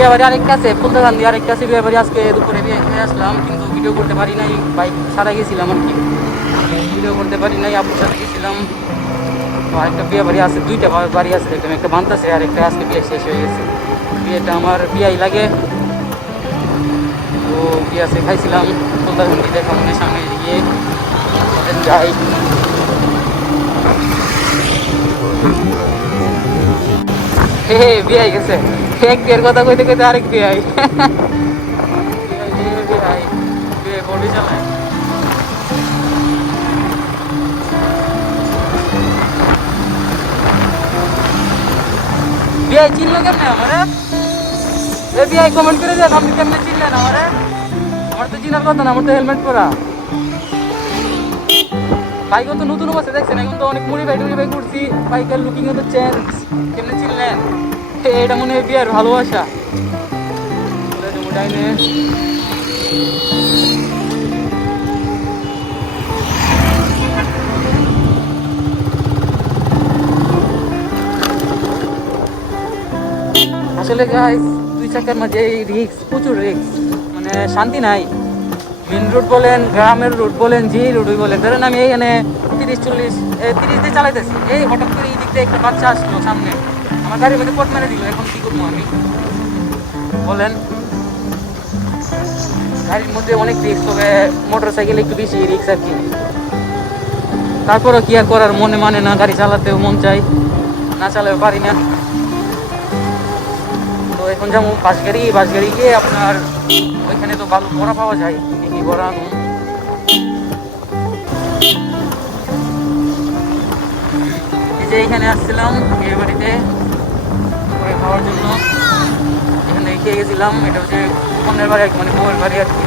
বিয়ে বাড়ি আরেকটা আছে, ফুলদাগান দিয়ে আরেকটা আছে বিয়ে বাড়ি। আজকে দুপুরে বিয়ে খেয়ে আসলাম, কিন্তু ভিডিও করতে পারি নাই, বাইক ছাড়া গেছিলাম আর কি, ভিডিও করতে পারি নাই। আপুর সাথে গেছিলাম। তো আরেকটা বিয়ে বাড়ি আছে, দুইটা বাড়ি আছে দেখলাম, একটা বানতেছে আর একটা আজকে বিয়ে শেষ হয়ে গেছে। বিয়েটা আমার বিয়াই লাগে। তো বিয়ে আছে খাইছিলাম, ফুলদাগান দিয়ে দেখা মনে সামনে গিয়ে যাই। হে হে বিয়ে গেছে, এক বিয়ের কথা কইতে কইতে আরেক বিয়ে বিয়ে করবি চালায়। বিয়ে চিনলো কেমনে আমারে? এ বিয়ে কমেন্ট করে দেন আপনি কেমনে চিনলেন আমারে? আমার তো চিনার কথা না, আমার তো হেলমেট পরা। বাইকও তো নতুন অবস্থা দেখছেন, এখন তো অনেক মুড়ি ভাই করছি, বাইকের লুকিংও তো চেঞ্জ। কেমনে চিনলেন? এটা মনে হয় বিয়ের ভালোবাসা। আসলে গাইস, দুই চাকার মাঝে রিক্স, প্রচুর রিক্স, মানে শান্তি নাই। মেন রোড বলেন, গ্রামের রোড বলেন, যে রোডই বলেন, ধরেন আমি এখানে 30-40 30 দিয়ে চালাইতেছি, এই হঠাৎ করে এই দিক দিয়ে একটা বাচ্চা আসলো সামনে, আমার গাড়ির মধ্যে পট মেরে দিল। এখন কি করবো আমি বলেন? গাড়ির মধ্যে অনেক রিক্স, তবে মোটর সাইকেলে একটু বেশি রিক্স আর কি। তারপরও কি আর করার, মনে মানে না, গাড়ি চালাতেও মন চাই, না চালাতে পারি না। তো এখন যেমন বাস গাড়ি গিয়ে আপনার ওইখানে তো ভালো বড়া পাওয়া যায়, কি বড়া এই যে এখানে আসছিলাম বিয়ে বাড়িতে করে খাওয়ার জন্য, এখানে খেয়ে গেছিলাম। এটা হচ্ছে বোনের বাড়ি, মানে বউয়ের বাড়ি আর কি।